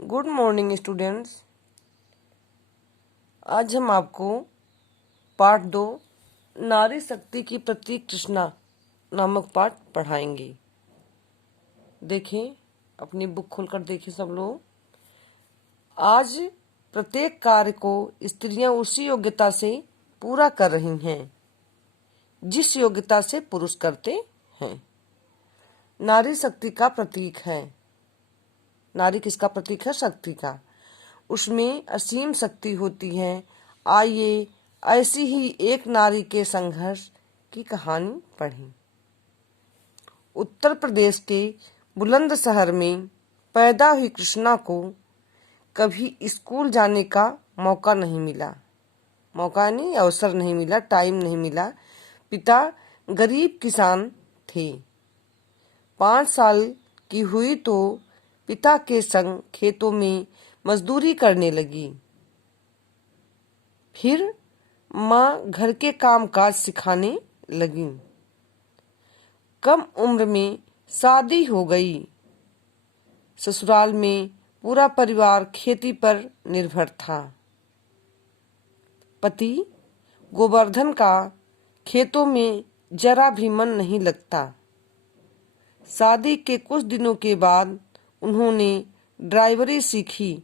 Good morning students. आज हम आपको पाठ 2 नारी शक्ति की प्रतीक कृष्णा नामक पाठ पढ़ाएंगे। देखें, अपनी बुक खोलकर देखें सब लोग। आज प्रत्येक कार्य को स्त्रियां उसी योग्यता से पूरा कर रही हैं जिस योग्यता से पुरुष करते हैं। नारी शक्ति का प्रतीक है। नारी किसका प्रतीक है? शक्ति का। उसमें असीम शक्ति होती है। आइए ऐसी ही एक नारी के संघर्ष की कहानी पढ़ें। उत्तर प्रदेश के बुलंद शहर में पैदा हुई कृष्णा को कभी स्कूल जाने का मौका नहीं मिला। मौका नहीं, अवसर नहीं मिला, टाइम नहीं मिला। पिता गरीब किसान थे। 5 साल की हुई तो पिता के संग खेतों में मजदूरी करने लगी। फिर माँ घर के काम काज सिखाने लगी। कम उम्र में शादी हो गई। ससुराल में पूरा परिवार खेती पर निर्भर था। पति गोवर्धन का खेतों में जरा भी मन नहीं लगता। शादी के कुछ दिनों के बाद उन्होंने ड्राइवरी सीखी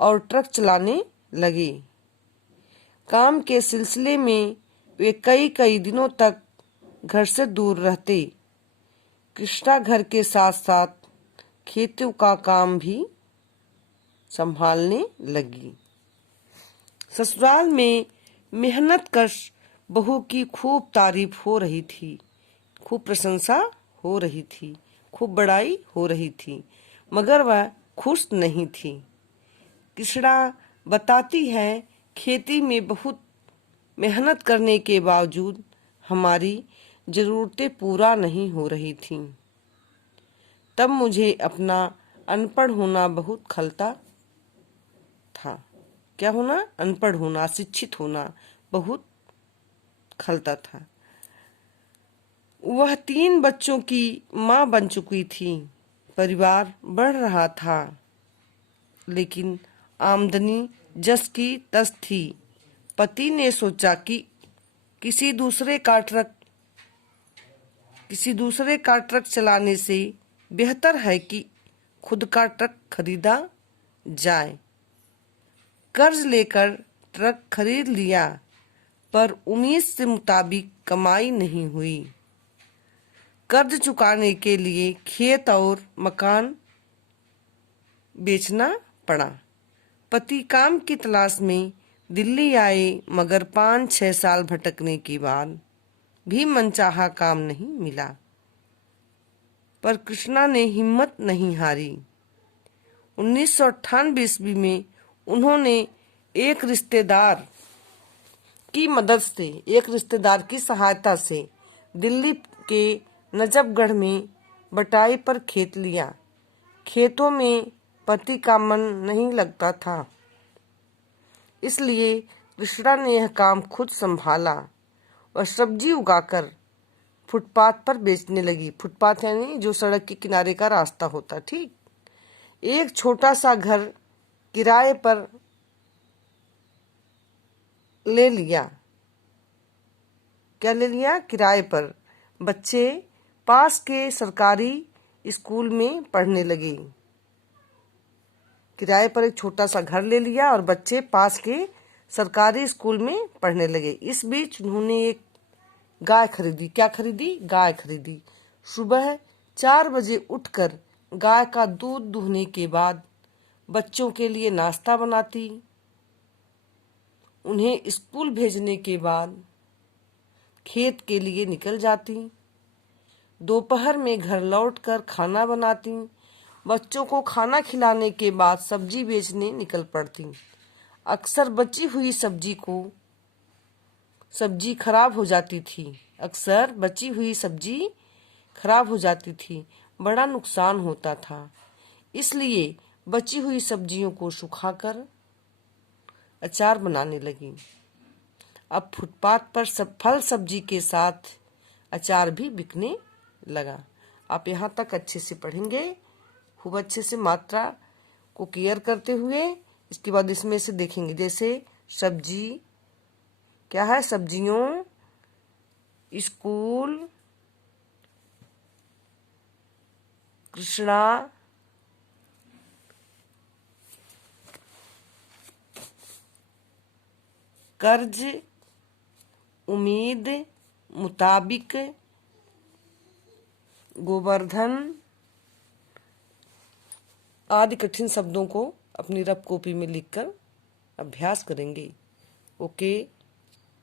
और ट्रक चलाने लगे। काम के सिलसिले में वे कई दिनों तक घर से दूर रहते। कृष्णा घर के साथ साथ खेतों का काम भी संभालने लगी। ससुराल में मेहनत कश बहू की खूब तारीफ हो रही थी, खूब प्रशंसा हो रही थी, खूब बड़ाई हो रही थी, मगर वह खुश नहीं थी। कृष्णा बताती है, खेती में बहुत मेहनत करने के बावजूद हमारी जरूरतें पूरा नहीं हो रही थीं। तब मुझे अपना अनपढ़ होना बहुत खलता था। क्या होना? अनपढ़ होना, अशिक्षित होना बहुत खलता था। वह 3 बच्चों की माँ बन चुकी थी। परिवार बढ़ रहा था, लेकिन आमदनी जस की तस थी। पति ने सोचा कि किसी दूसरे का ट्रक चलाने से बेहतर है कि खुद का ट्रक खरीदा जाए। कर्ज लेकर ट्रक खरीद लिया, पर उम्मीद से मुताबिक कमाई नहीं हुई। कर्ज चुकाने के लिए खेत और मकान बेचना पड़ा। पति काम की तलाश में दिल्ली आए, मगर 5-6 साल भटकने के बाद भी मनचाहा काम नहीं मिला। पर कृष्णा ने हिम्मत नहीं हारी। 1998 ईस्वी में उन्होंने एक रिश्तेदार की सहायता से दिल्ली के नजफगढ़ में बटाई पर खेत लिया। खेतों में पति का मन नहीं लगता था, इसलिए कृष्णा ने यह काम खुद संभाला और सब्जी उगाकर फुटपाथ पर बेचने लगी। फुटपाथ यानी जो सड़क के किनारे का रास्ता होता। ठीक, एक छोटा सा घर किराए पर ले लिया। क्या ले लिया? किराए पर। बच्चे पास के सरकारी स्कूल में पढ़ने लगे। किराए पर एक छोटा सा घर ले लिया और बच्चे पास के सरकारी स्कूल में पढ़ने लगे। इस बीच उन्होंने एक गाय खरीदी। क्या खरीदी? गाय खरीदी। सुबह 4 बजे उठकर गाय का दूध दूहने के बाद बच्चों के लिए नाश्ता बनाती। उन्हें स्कूल भेजने के बाद खेत के लिए निकल जाती। दोपहर में घर लौटकर खाना बनाती। बच्चों को खाना खिलाने के बाद सब्जी बेचने निकल पड़ती। अक्सर बची हुई सब्जी खराब हो जाती थी। बड़ा नुकसान होता था। इसलिए बची हुई सब्जियों को सुखाकर अचार बनाने लगी। अब फुटपाथ पर फल सब्जी के साथ अचार भी बिकने लगा। आप यहाँ तक अच्छे से पढ़ेंगे, खूब अच्छे से मात्रा को केयर करते हुए इसके बाद इसमें से देखेंगे, जैसे सब्जी क्या है, सब्जियों, स्कूल, कृष्णा, कर्ज, उम्मीद, मुताबिक, गोवर्धन आदि कठिन शब्दों को अपनी रफ कॉपी में लिखकर अभ्यास करेंगे। ओके।